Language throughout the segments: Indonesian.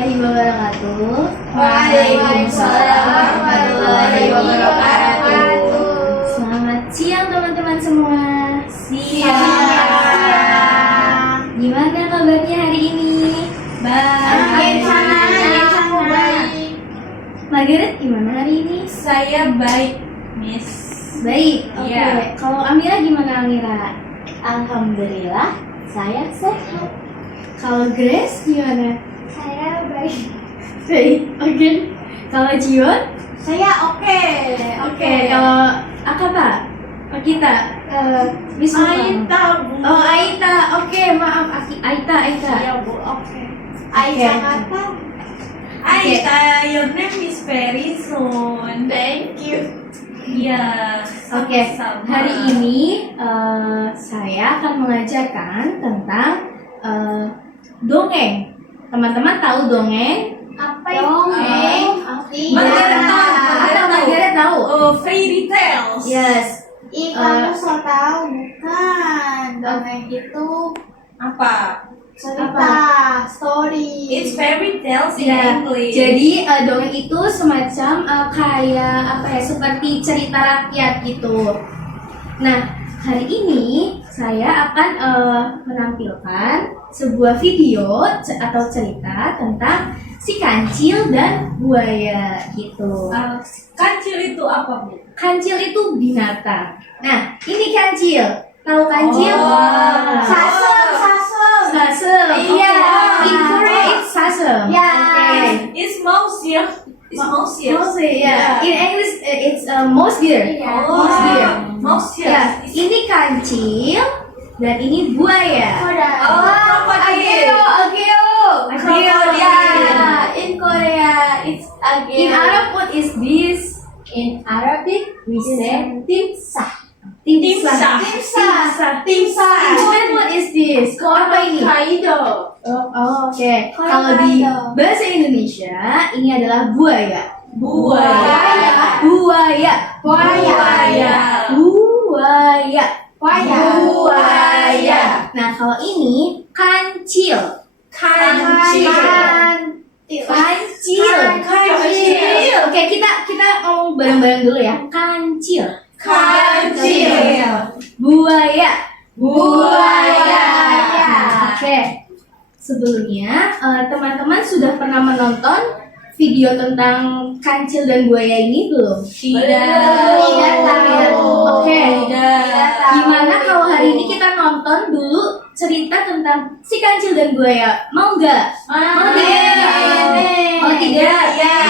warahmatullahi wabarakatuh. Waalaikumsalam warahmatullahi wabarakatuh. Selamat siang teman-teman semua. Siang. Gimana kabarnya hari ini? Baik. Baik. Margaret gimana hari ini? Saya baik, Miss. Baik. Oke. Iya. Kalau Amira gimana Amira? Alhamdulillah, saya sehat. Kalau Grace gimana? Saya baik. Baik. Oke. Kalau Jiwon? Saya oke. Oke. Kalau Akata? Kita? Miss Aita, Bu. Oh, Aita. Oke, maaf. Aita. Iya, Bu. Oke. Aita kata. Aita, your name is very soon. Thank you. Iya. Oke, sama-sama. hari ini saya akan mengajarkan tentang dongeng. Teman-teman tahu dongeng? Apa Dongeng. Margaret tahu. Atau Margaret tahu? Oh, fairy tales. Yes. Kamu so tahu bukan? Dongeng itu Apa? cerita, story. It's fairy tales in Ya, English. jadi dongeng itu semacam kayak apa ya, seperti cerita rakyat gitu. Nah, hari ini saya akan menampilkan sebuah video atau cerita tentang si kancil dan buaya gitu. Kancil itu apa, Bu? Kancil itu binatang. Nah, ini kancil. Tahu kancil? Oh. Sasem. Sasem. Iya. In Korea it's sasem. Ya. Oke. It's mouse ya. It's mouse ya. Mouse ya. In English it's mouse deer. Iya. Mouse deer. Mouse ya. Ya, ini kancil dan ini buaya. Oh, krokodil. Ageo. Ya. In Korea it's again. In Arab what is this? In Arabic we say timsah. Timsah. Timsah. In Japan what is this? Apa ini? Kaido. Oh, oke. Kalau di bahasa Indonesia ini adalah buaya. Buaya. Buaya. Nah, kalau ini kancil. Kancil. Kancil. Oke, kita ngomong bareng-bareng dulu ya. Kancil. Buaya. Oke. Sebelumnya, teman-teman sudah pernah menonton video tentang kancil dan buaya ini belum? Tidak tahu. Oke. Tidak. Gimana kalau hari ini kita nonton dulu cerita tentang si kancil dan buaya? Mau nggak? Mau tidak? Oh tidak? Ya.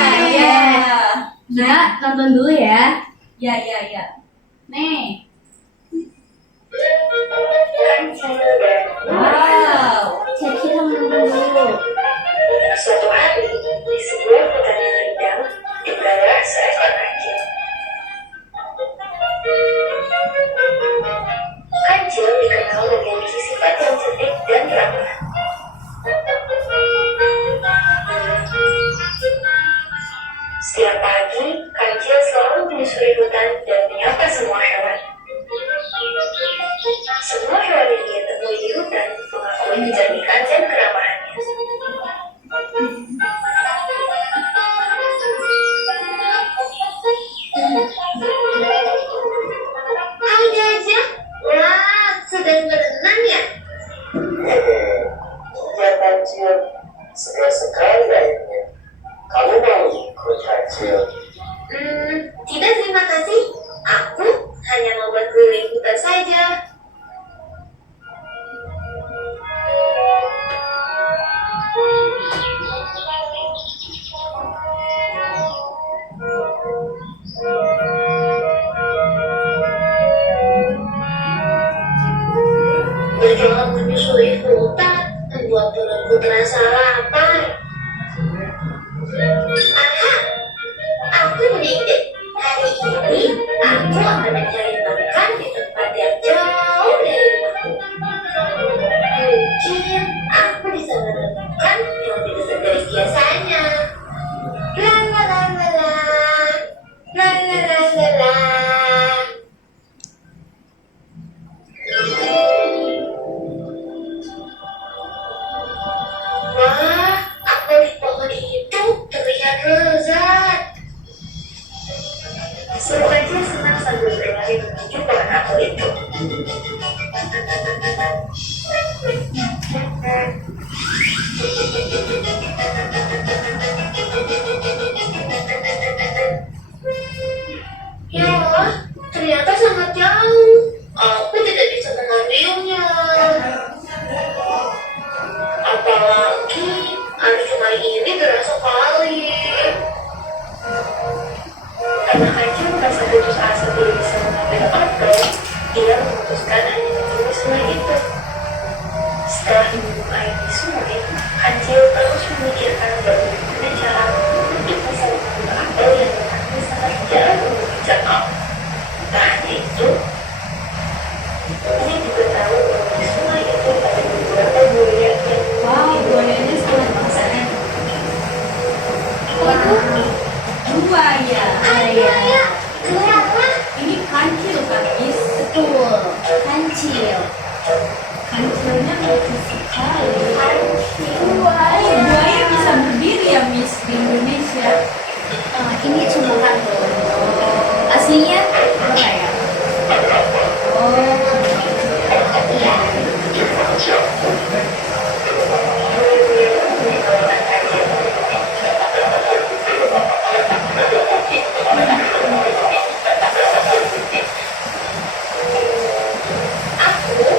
Nah, nonton dulu ya. Ya. Nih. Wow. Jadi kita nonton dulu. Suatu hari, di sebuah hutan yang rindang, tinggallah seekor kancil. Kancil dikenal memiliki sifat yang cerdik dan ramah. Setiap pagi, kancil selalu menyusuri hutan dan menyapa semua hewan. Semua hewan yang dia temui di hutan mengakui kecerdikan dan keramahannya. Hai gajah, wah sedang berenang ya? Iya kancil, segar sekali airnya. Kamu mau ikut kancil? Tidak terima kasih. Aku hanya mau berkeliling hutan saja. Berjalan menyusuri hutan membuat perutku terasa lapar. Aha, aku beride. Hari ini aku akan mencari makan di tempat yang jauh dari rumahku. Mungkin aku bisa menemukan yang lebih besar dari biasanya. La la la la la, la la la la la. Wah, aku harus pohon sungai ini deras sekali. Karena kancil merasa putus asa tidak bisa mengambil apel, ia memutuskan hanya menemui sungai itu. Setelah minum air di sungai, kancil terus memikirkan bagaimana cara untuk bisa mengambil apel yang letaknya sangat jauh dari Jakarta. Tak hanya itu, dia juga tahu bahwa di sungai itu ada beberapa buaya yang Buayanya sangat besar. Oh itu Buaya. buaya. Kenapa? Ini kancil kan, Miss? Betul, kancil. Kancilnya lucu sekali. Buaya. Buaya bisa berdiri ya, Miss, di Indonesia? Ini cuma kan aslinya buaya. Iya. Aku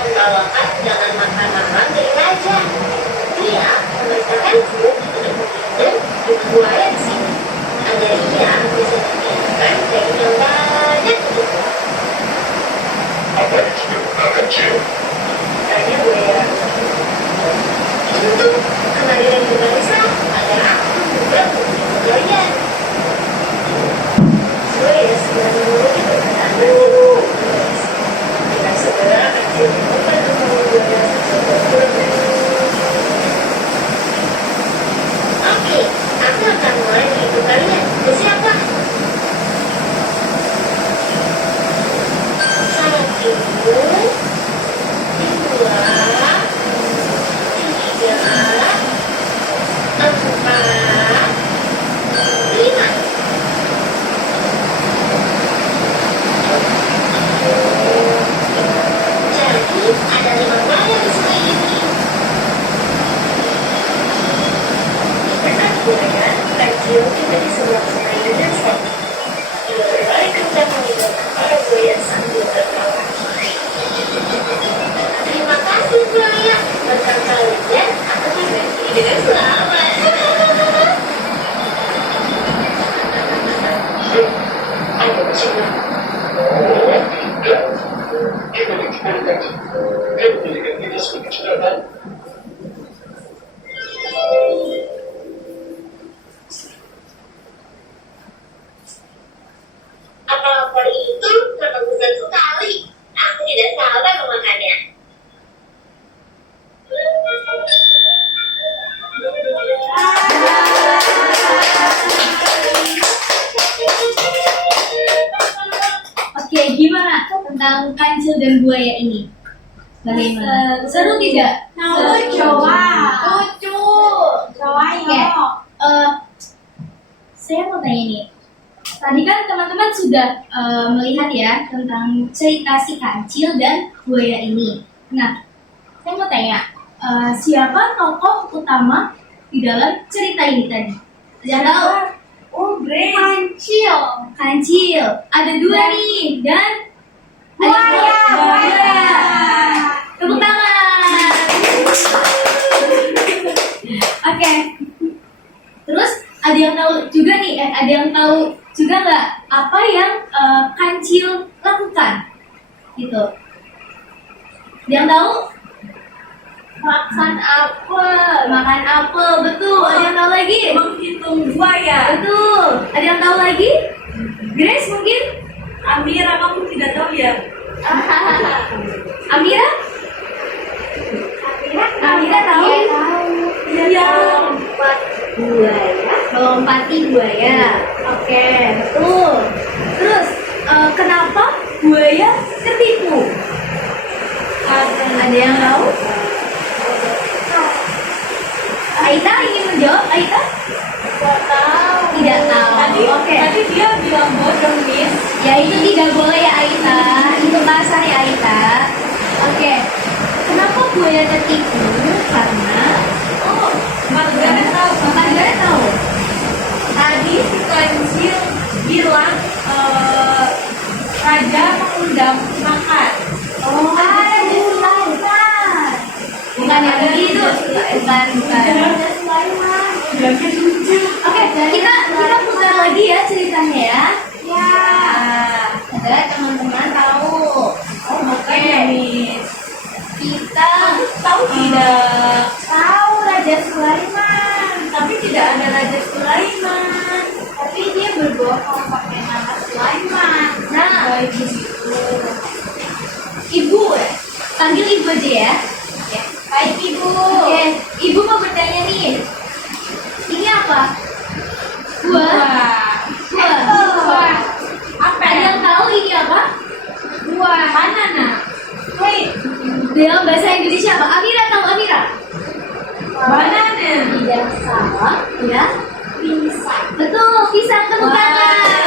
membawakan undangan makan-makan dari raja. Dia memerintahkanku untuk meminum di buaya di sini. Agar ia bisa mengirimkan daging yang banyak untukku. Apa yang sudah pernah kecil? Tanya buaya. Untuk kehadiran di Marisa agar aku juga memiliki kalian. Buaya segera menuruti perkataan raja. Dengan segera kecil membantu buaya sejauh kurang. Oke, aku akan mulai menghitung kalian. Bersiaplah. 1, 2, 3, 4, 5. Jadi ada 5 buaya di sungai ini. Di buaya, kancil tiba di sebelah sungai dengan selamat. Ia berbalik hendak meninggalkan para buaya sambil tertawa. Terima kasih buaya, berkat kalian aku sampai sini dengan selamat. Apa maksudnya? Oh, tidak. Kita dikembalikan. Dia memberikan kita sebagai saudara. Apel itu terbagus sekali. Aku tidak sabar memakannya. Oke, gimana tentang kancil dan buaya ini? Bagaimana? Seru tidak? Lucu. Lucu. Oke. Coba Saya mau tanya nih. Tadi kan teman-teman sudah melihat ya tentang cerita si kancil dan buaya ini. Nah, saya mau tanya, siapa tokoh utama di dalam cerita ini tadi? Ada tahu? Kancil. Kancil. Ada 2 nih dan ada Buaya. Tepuk tangan. Oke. Terus ada yang tahu juga nih, ada yang tahu juga nggak apa yang kancil lakukan? Gitu. Yang tahu? Makan apel. Makan apel, betul. Ada yang tahu lagi? Menghitung buaya. Betul. Ada yang tahu lagi? Grace mungkin? Amira, kamu tidak tahu ya? Amira? Amira tahu? Iya. Melompati buaya. Oke, betul. Terus, kenapa buaya ketipu? Ada yang tahu? Aita ingin menjawab, Aita? Tidak tahu. Oke. Tadi dia bilang bodoh, Miss. Ya itu tidak boleh ya Aita. Itu kasar ya Aita. Oke. Kenapa buaya tertipu? Karena Margaret tahu. Margaret tahu. Tadi si kancil bilang raja mengundang makan. Oh, ada Sultan. Bukan yang begitu. Bukan. bilangnya lucu. Oke, kita putar lagi ya ceritanya ya. Ya. Ada teman-teman tahu. Oh, bukan ya, Miss. Kita Tahu tidak? tahu Raja Sulaiman. Tapi tidak ada Raja Sulaiman. Tapi dia berbohong pakai nama Sulaiman. Nah, Baik begitu. Ibu ya. Panggil Ibu aja ya. Baik Ibu. Oke, Ibu mau bertanya nih. Ini apa? Buah. Buah. Apa Ada ya? yang tahu ini apa? Buah. Banana. Wait. Dalam bahasa Indonesia apa? Amira tahu Amira? Banana. Tidak salah, ya. Pisang. Betul, pisang tepuk tangan.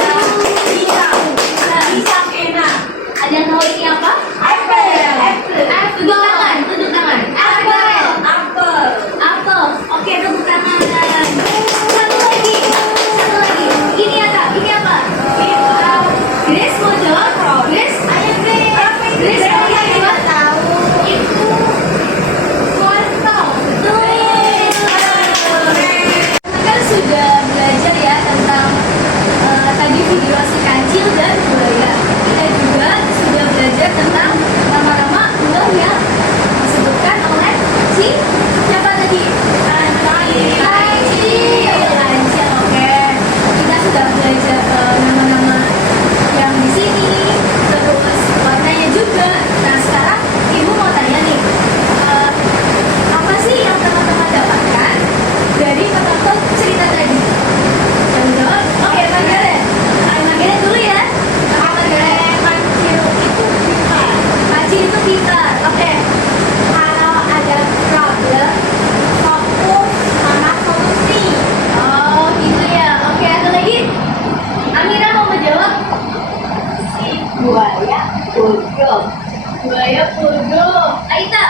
Pisang. Pisang. Pisang enak. Ada yang tahu ini apa? Apple. Tunjuk tangan, tunjuk tangan. Apple. Apple. Apel. Oke, tepuk tangan. Satu lagi. Ini apa? Ini apa? Grace mau jawab? Grace? Ayo Grace. Grace mau jawab? Tahu. Itu wortel. Betul. Kan sudah belajar ya tentang tadi video si kancil dan buaya. Kita juga sudah belajar tentang nama-nama buah yang disebutkan oleh si siapa tadi? Kancil. Kancil. Oke. Kita sudah belajar nama-nama yang di sini, terus warnanya juga. Nah sekarang ibu mau tanya nih, apa sih yang teman-teman dapatkan dari penonton cerita tadi? Yang jawab, oke Margaret. Margaret dulu ya. Margaret. Kancil itu pintar. Kancil itu pintar. Oke. Kalau ada problem, fokus sama solusi. Oh gitu ya. Oke ada lagi. Amira mau menjawab. Buaya bodoh. Buaya bodoh. Aita.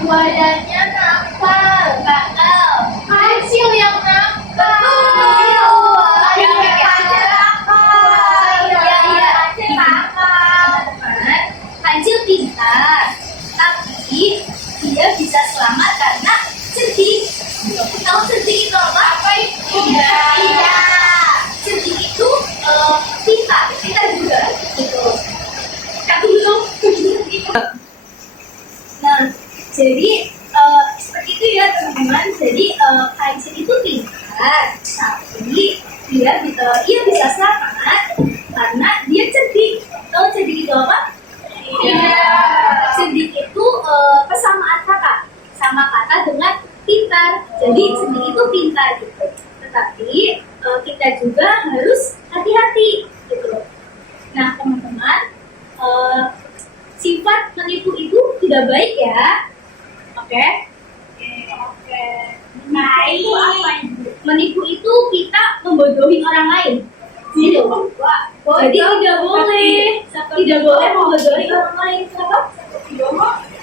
Buayanya nakal. Nakal. Kancil yang nakal. Yang Kancil nakal. Iya, iya. Kancil nakal. Teman, kancil pintar, tapi dia bisa selamat karena cerdik. Tahu cerdik itu apa? Apa itu? Iya. Cerdik itu pintar juga. Gitu. Kamu belum? Nah, jadi seperti itu ya teman-teman. Jadi kancil itu pintar, tapi dia bisa selamat karena dia cerdik. Tahu cerdik itu apa? Iya. Cerdik itu persamaan kata, sama kata dengan pintar. Jadi cerdik itu pintar gitu. Tetapi kita juga harus hati-hati gitu. Nah teman-teman, sifat menipu itu tidak baik ya. Oke? Oke. Baik. Menipu itu kita membodohi orang lain. Gitu. Jadi tidak boleh, tidak boleh membodohi orang lain. Kenapa?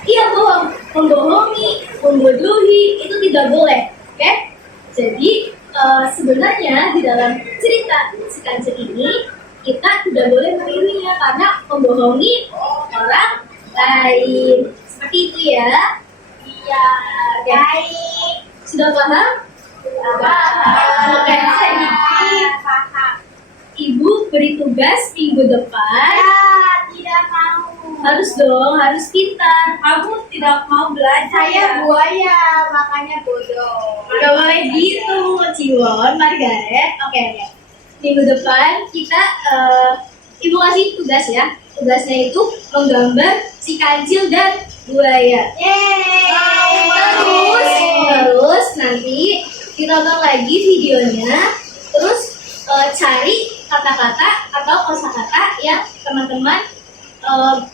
Iya bohong, membohongi, membodohi itu tidak boleh. Oke? Jadi sebenarnya di dalam cerita si kancil ini kita tidak boleh menirunya karena membohongi orang lain. Seperti itu ya. Iya. Baik. Sudah paham? Oke. Paham. Ibu beri tugas minggu depan. Ya, tidak mau. Harus dong, harus pintar. Kamu tidak mau belajar Saya ya? buaya, makanya bodoh. Gak boleh gitu, Ciwon, Margaret. Oke. Minggu depan kita ibu kasih tugas ya. Tugasnya itu menggambar si kancil dan buaya. Terus nanti ditonton lagi videonya. Terus cari kata-kata atau kosakata yang teman-teman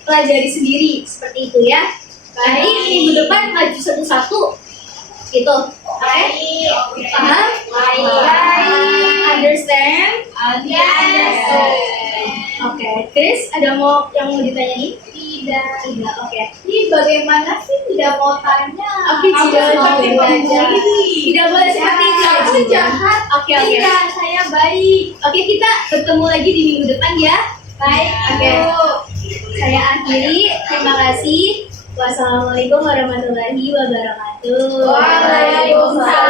pelajari sendiri seperti itu ya. Baik, minggu depan maju satu-satu. Gitu. Oke? Paham? Understand? Oke, Chris, ada yang mau ditanyain? Tidak. Oke. Ini bagaimana sih tidak mau tanya? Oke, tidak mau seperti belajar. pembuli. Tidak boleh seperti itu. Aku jahat. Oke. Tidak, saya baik. Oke, kita bertemu lagi di minggu depan ya. Baik. Oke. Saya akhiri. Terima kasih. Wassalamualaikum warahmatullahi wabarakatuh. Waalaikumsalam.